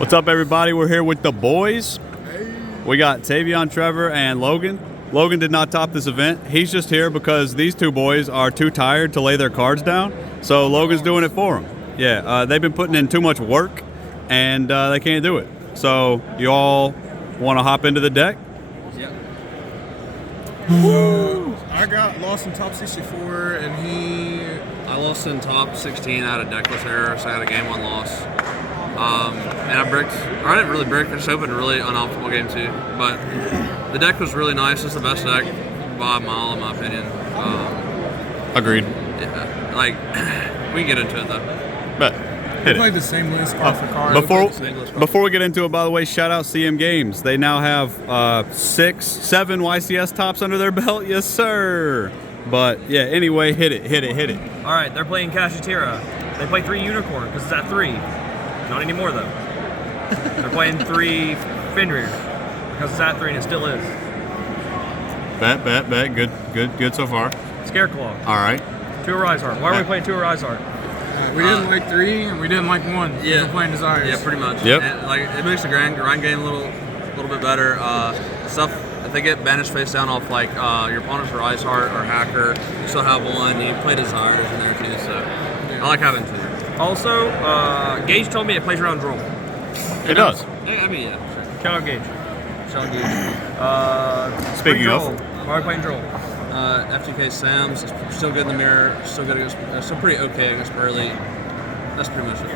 What's up, everybody? We're here with the boys. We got Tayveon, Trevor, and Logan. Logan did not top this event. He's just here because these two boys are too tired to lay their cards down, so Logan's doing it for them. Yeah, they've been putting in too much work, and they can't do it. So you all want to hop into the deck? Yep. I got lost in top 64, and I lost in top 16 out of deckless error, so I had a game 1 loss. And I bricked, or I didn't really brick, I just opened a really unoptimal game 2. But the deck was really nice. It's the best deck by a mile, in my opinion. Agreed. Yeah, like, we can get into it though. But we played the same list card for card. Before we get into it, by the way, shout out CM Games. They now have 6, 7 YCS tops under their belt. Yes, sir. But yeah, anyway, hit it. All right, they're playing Kashtira. They play 3 Unicorn because it's at 3. Not anymore though. They're playing 3 Fenrir because it's at 3 and it still is. Bet. Good so far. Scareclaw. All right. 2 Arise Heart. Why are we playing 2 Arise Heart? We didn't like 3 and we didn't like 1. Yeah. We were playing Desires. Yeah, pretty much. Yep. And, like, it makes the grind game a little bit better. Stuff, if they get banished face down off like your opponent's Rise Heart or Hacker, you still have 1. You play Desires in there too, so I like having 2. Also, Gage told me it plays around Droll. It does. Yeah, I mean, yeah, sure. Shout out Gage. Shout Gage. Speaking of, why are we playing Droll? FTK Sam's still good in the mirror, still good against, still pretty okay against Burley. That's pretty much it.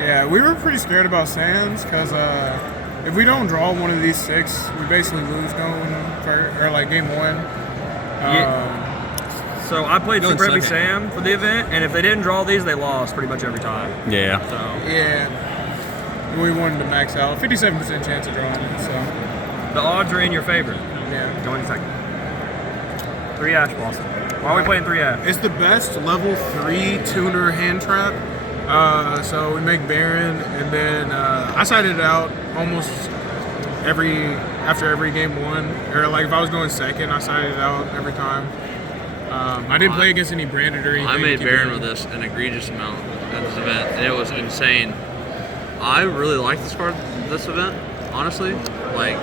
Yeah, we were pretty scared about Sands because if we don't draw one of these 6, we basically lose like game 1. Yeah. So I played Super Heavy Sam for the event, and if they didn't draw these, they lost pretty much every time. Yeah. So yeah, we wanted to max out 57% chance of drawing it. So the odds are in your favor. yeah, Go in a second. 3 Ash Boston. Why are we playing 3 Ash? it's the best level 3 tuner hand trap. So we make Baron, and then I sided it out almost after every game 1, or like if I was going second, I sided it out every time. I didn't play against any branded or anything. I made Baron with this an egregious amount at this event, and it was insane. I really like this card this event, honestly. Like,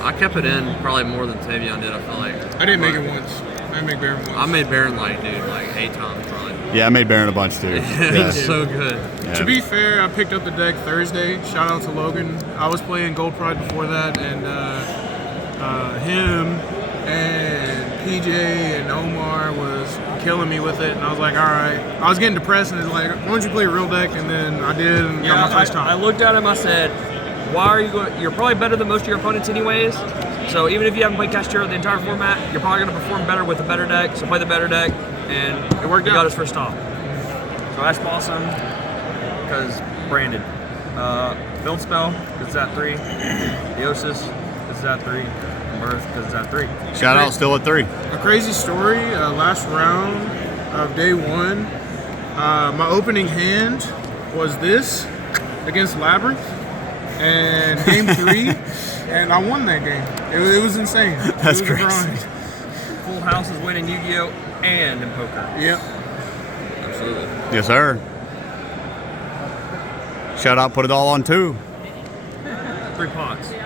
I kept it in probably more than Tayveon did, I feel like. I didn't make it once. I didn't make Baron once. I made Baron like 8 times probably. Yeah, I made Baron a bunch too. It's so good. Yeah. To be fair, I picked up the deck Thursday. Shout out to Logan. I was playing Gold Pride before that, and him and PJ and Omar was killing me with it, and I was like, all right. I was getting depressed, and it's like, why don't you play a real deck? And then I did, and got my first time. I looked at him, I said, why are you going? You're probably better than most of your opponents anyways. So even if you haven't played Kashtira the entire format, you're probably going to perform better with a better deck. So play the better deck, and It worked he out. got his first stop. So Ash Blossom, because branded. Build Spell, because it's at 3. Theosis, because it's at 3. And Birth, because it's at 3. Shout out, still at 3. A crazy story, last round of day 1, my opening hand was this against Labyrinth, and game 3, and I won that game. It was insane. That's it was crazy. a grind. Full House is winning YuGiOh and in poker. Yep. Absolutely. Yes, sir. Shout out, put it all on 2. 3 pots. So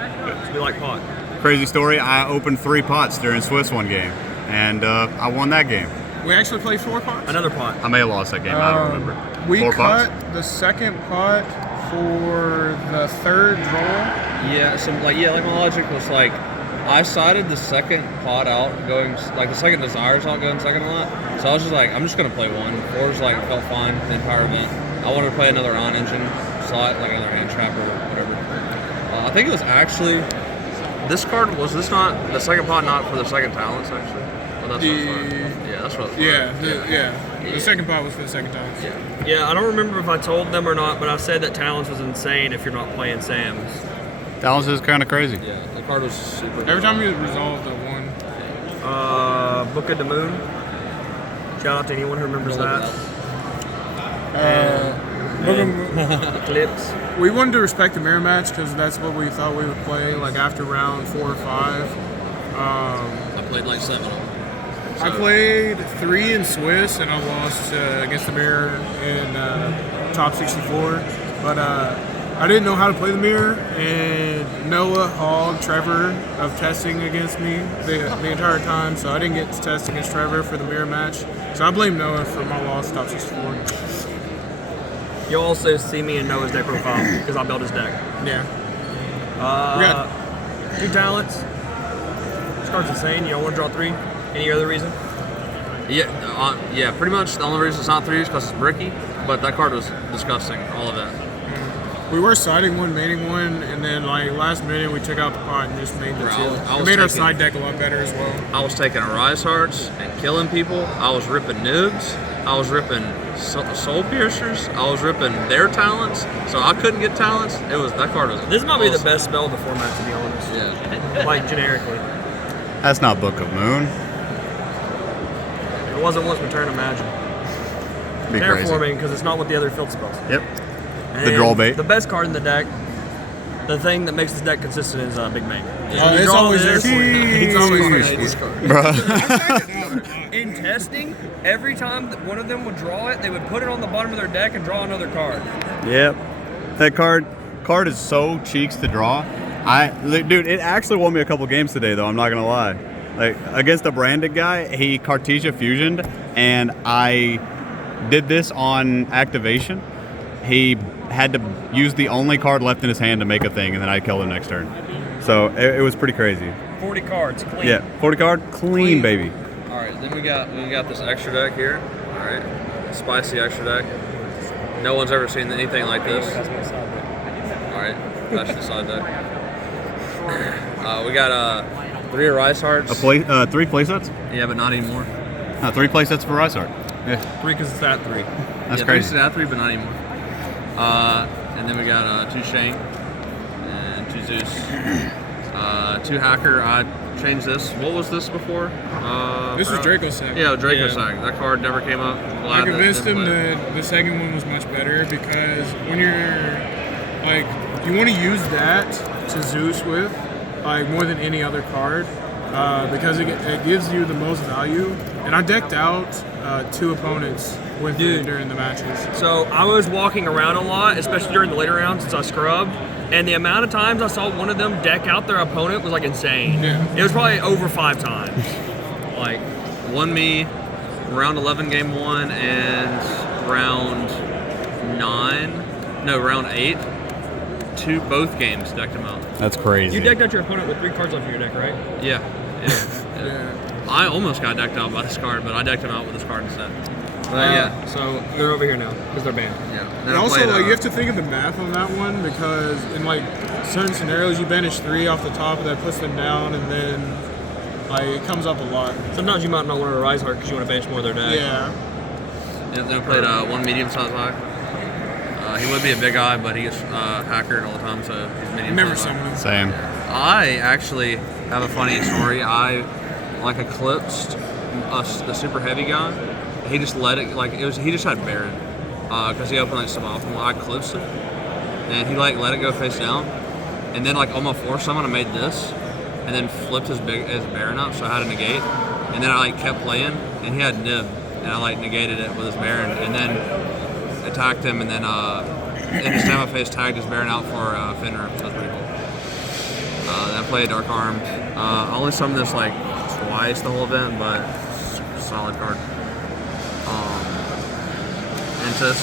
we like pot. Crazy story. I opened 3 pots during Swiss one game, and I won that game. We actually played 4 pots. Another pot. I may have lost that game. I don't remember. We 4 cut pots? the second pot for the 3rd draw. Yeah, like my logic was like, I sided the second pot out going, like the second Desires out going second a lot. So I was just like, I'm just going to play 1. 4's like, felt fine the entire event. I wanted to play another on-engine slot, like another hand trap or whatever. I think it was actually, this card, was this not, the second pot not for the second talents actually? Oh, that's yeah, that's what The second pot was for the second time. Yeah, I don't remember if I told them or not, but I said that Talons was insane if you're not playing Sam's. Talents is kind of crazy. Yeah, the card was super Every time you resolved the 1. Book of the Moon. Shout out to anyone who remembers that. Eclipse. We wanted to respect the mirror match because that's what we thought we would play, like after round 4 or 5. I played like 7 of them. I played 3 in Swiss, and I lost against the mirror in top 64. But I didn't know how to play the mirror, and Noah hogged Trevor of testing against me the entire time, so I didn't get to test against Trevor for the mirror match. So I blame Noah for my loss, top 64. You'll also see me in Noah's deck profile because I built his deck. Yeah. Uh, We got 2 talents. This card's insane. You don't want to draw 3. Any other reason? Yeah, pretty much the only reason it's not 3 is because it's bricky, but that card was disgusting, all of it. We were siding one, maining one, and then like last minute we took out the pot and just made the Bro, two. I It was made our taking- side deck a lot better as well. I was taking Rise Hearts and killing people. I was ripping noobs. I was ripping soul piercers. I was ripping their talents. So I couldn't get talents. That card was. This might be the awesome. best spell in the format, to be honest. Yeah. Like, generically. That's not Book of Moon. It wasn't once Return Imagine. Be crazy. Terraforming, because it's not what the other field spells. Yep. And The draw bait. The best card in the deck, the thing that makes this deck consistent is Big Bang. Oh, it's always there for you. It's always there for you. Bro. In testing, every time that one of them would draw it, they would put it on the bottom of their deck and draw another card. Yep. That card is so cheeks to draw. Dude, it actually won me a couple games today, though. I'm not gonna lie. Like against a branded guy, he Cartesia fusioned, and I did this on activation. He had to use the only card left in his hand to make a thing, and then I killed him next turn. So it was pretty crazy. 40 cards, clean. Yeah, 40 card, clean, baby. All right, then we got this extra deck here. All right, spicy extra deck. No one's ever seen anything like this. All right, that's the side deck. We got 3 Rise Hearts. 3 play sets? Yeah, but not anymore. 3 play sets for Rise Art. Yeah, 3 because it's at 3. that's yeah, crazy. At 3, but not anymore. And then we got 2 Shane and 2 Zeus. 2 Hacker. I changed this. What was this before? This was Draco Sack. Yeah, Draco Yeah. Sack. That card never came up. I convinced him that the second one was much better because when you're like, you want to use that to Zeus with, like more than any other card, because it gives you the most value. And I decked out 2 opponents with it during the matches. So I was walking around a lot, especially during the later rounds since I scrubbed, and the amount of times I saw one of them deck out their opponent was like insane. Yeah. It was probably over 5 times. Like, Won me round 11 game 1 and round 8. Both games decked him out. That's crazy. you decked out your opponent with 3 cards off your deck, right? Yeah. Yeah. I almost got decked out by this card, but I decked him out with this card instead. But yeah. So they're over here now because they're banned. Yeah. Then And I also, played, like, you have to think of the math on that one because in like certain scenarios, you banish 3 off the top, that puts them down, and then like it comes up a lot. Sometimes you might not want to Rise Heart because you want to banish more of their deck. Yeah. Then I played 1 medium-sized eye. He would be a big eye, but he gets hackered all the time, so he's medium. Never summoned. Same. I actually have a funny story. I eclipsed the super heavy guy. He just let it he just had Baron because he opened suboptimal. I eclipsed it, and he let it go face down, and then on my 4th summon I made this, and then flipped his Baron up, so I had a negate, and then I kept playing, and he had Nib, and I negated it with his Baron, and then attacked him, and then in his time I face tagged his Baron out for Fenrir. That was pretty cool. Then I played Dark Armed. I only summoned this twice the whole event, but solid card. Entis.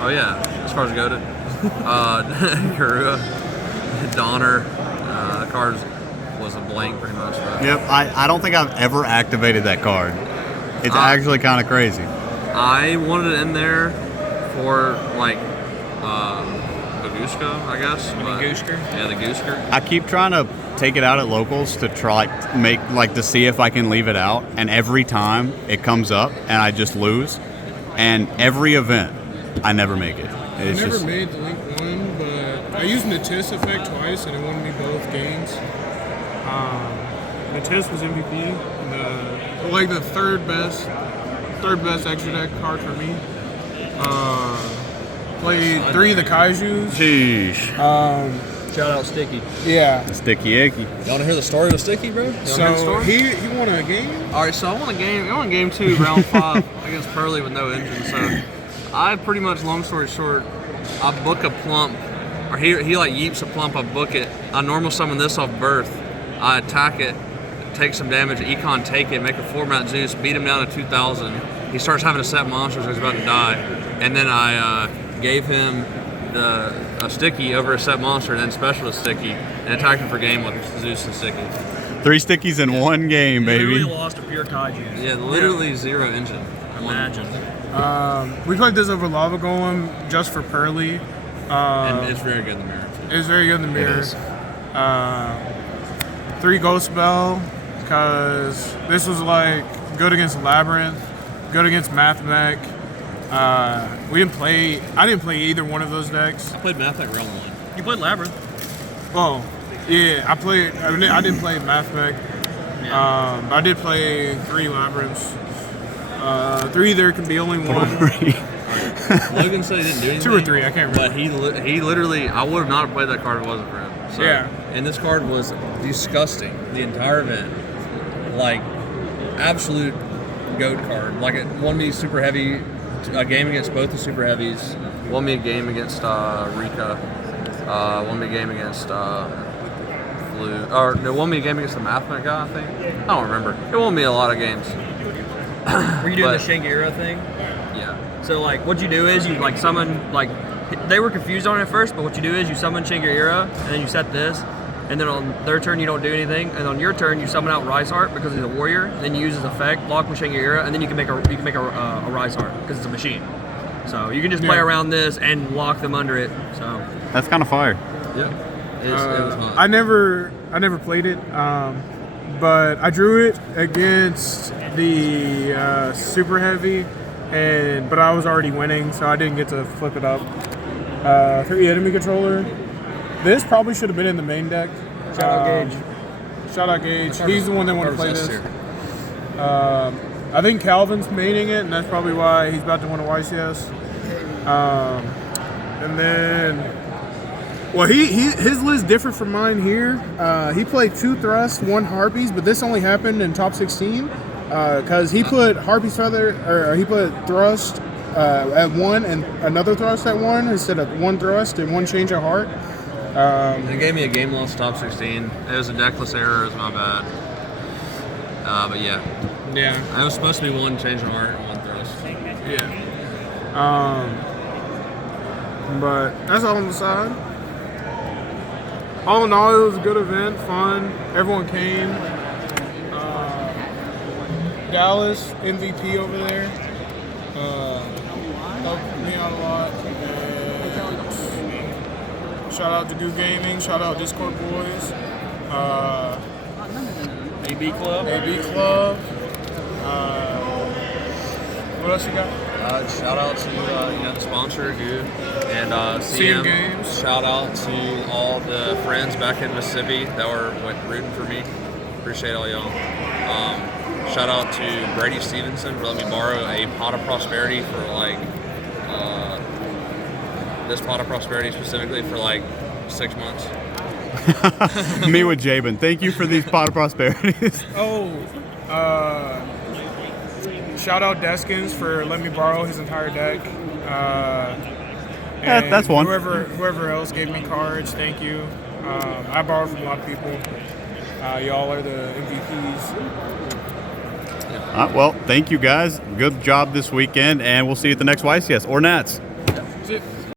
Oh yeah, this card's goated. Karua, Donner. The card was a blank pretty much. But Yep, I don't think I've ever activated that card. It's actually kind of crazy. I wanted it in there for the Gooska, I guess. The Goosker? Yeah, the Goosker. I keep trying to take it out at locals to try to see if I can leave it out, and every time it comes up and I just lose. And every event, I never make it. I It's never just made the Link 1, but I used Natis effect twice, and it won me both games. Natis was MVP, and the third best extra deck card for me. Played 3 of the Kaijus. sheesh. Shout out Sticky. Yeah. Sticky icky. You want to hear the story with Sticky, bro? So he won a game. All right, so I won game 2, round 5 against Crowley with no engine. So I pretty much, long story short, I book a plump, or he like yeeps a plump. I book it. I normal summon this off birth. I attack it, take some damage. Econ take it, make a 4-mount Zeus, beat him down to 2,000. He starts having to set monsters. He's about to die, and then I gave him a sticky over a set monster, and then special a sticky, and attacked him for game with Zeus and sticky. 3 stickies in one game, baby. Literally lost a pure kaiju. Yeah, literally 0 engine. Imagine. We played this over Lava Golem just for Pearly. And it's very good in the mirror. It's very good in the mirror. is. 3 Ghost Spell, because this was like good against Labyrinth, good against Math Mech. I didn't play either one of those decks. I played Math at Realm 1. You played Labyrinth. Oh, yeah, I didn't play Math Mech. I did play 3 Labyrinths. 3 there can be only one. Logan said he didn't do anything. 2 or 3, I can't remember. But he literally, I would have not played that card if it wasn't for him. So, Yeah. And this card was disgusting the entire event. Like, absolute GOAT card. Like, it won me super heavy, a game against both the super heavies. Won me a game against Rika. Won me a game against Blue. Or, no, won me a game against the Mathmat guy, I think. I don't remember. It won me a lot of games. Were you doing But- the Shangri-La thing? Yeah. So like, what you do is you like summon like, they were confused on it at first, but what you do is you summon Shangri-La and then you set this, and then on their turn you don't do anything, and on your turn you summon out Rise Heart because he's a warrior. And then you use his effect, lock with Shangri-La, and then you can make a Rise Heart because it's a machine. So you can just play around this and lock them under it. So That's kind of fire. Yeah. It was hot. I never played it, but I drew it against the Super Heavy, but I was already winning, so I didn't get to flip it up. 3 enemy controller. This probably should have been in the main deck. shout out Gage. Shout out Gage. He's the one that wanted to play Card was this. S tier. I think Calvin's maining it, and that's probably why he's about to win a YCS. And then, well, his list different from mine here. He played 2 Thrusts, 1 Harpies, but this only happened in top 16 because he put Harpie's Feather, or he put Thrust at 1 and another Thrust at 1 instead of 1 Thrust and 1 Change of Heart. It gave me a game loss top 16. It was a deckless error. It was my bad. But yeah, Yeah. I was supposed to be 1 change of heart and 1 thrust. Yeah. But that's all on the side. All in all, it was a good event, fun. Everyone came. Dallas, MVP over there. Helped me out a lot. And shout out to Do Gaming. Shout out Discord Boys. AB Club. AB Club. What else you got? Shout out to the sponsor, dude, and CM CM. Games. Shout out to all the friends back in Mississippi that were rooting for me. Appreciate all y'all. Shout out to Brady Stevenson for letting me borrow a Pot of Prosperity for this Pot of Prosperity specifically for 6 months. Me with Jabin. Thank you for these Pot of Prosperities. Shout out Deskins for letting me borrow his entire deck. That's one. Whoever else gave me cards, thank you. I borrowed from a lot of people. Y'all are the MVPs. Well, thank you guys. Good job this weekend, and we'll see you at the next YCS or Nats. That's it.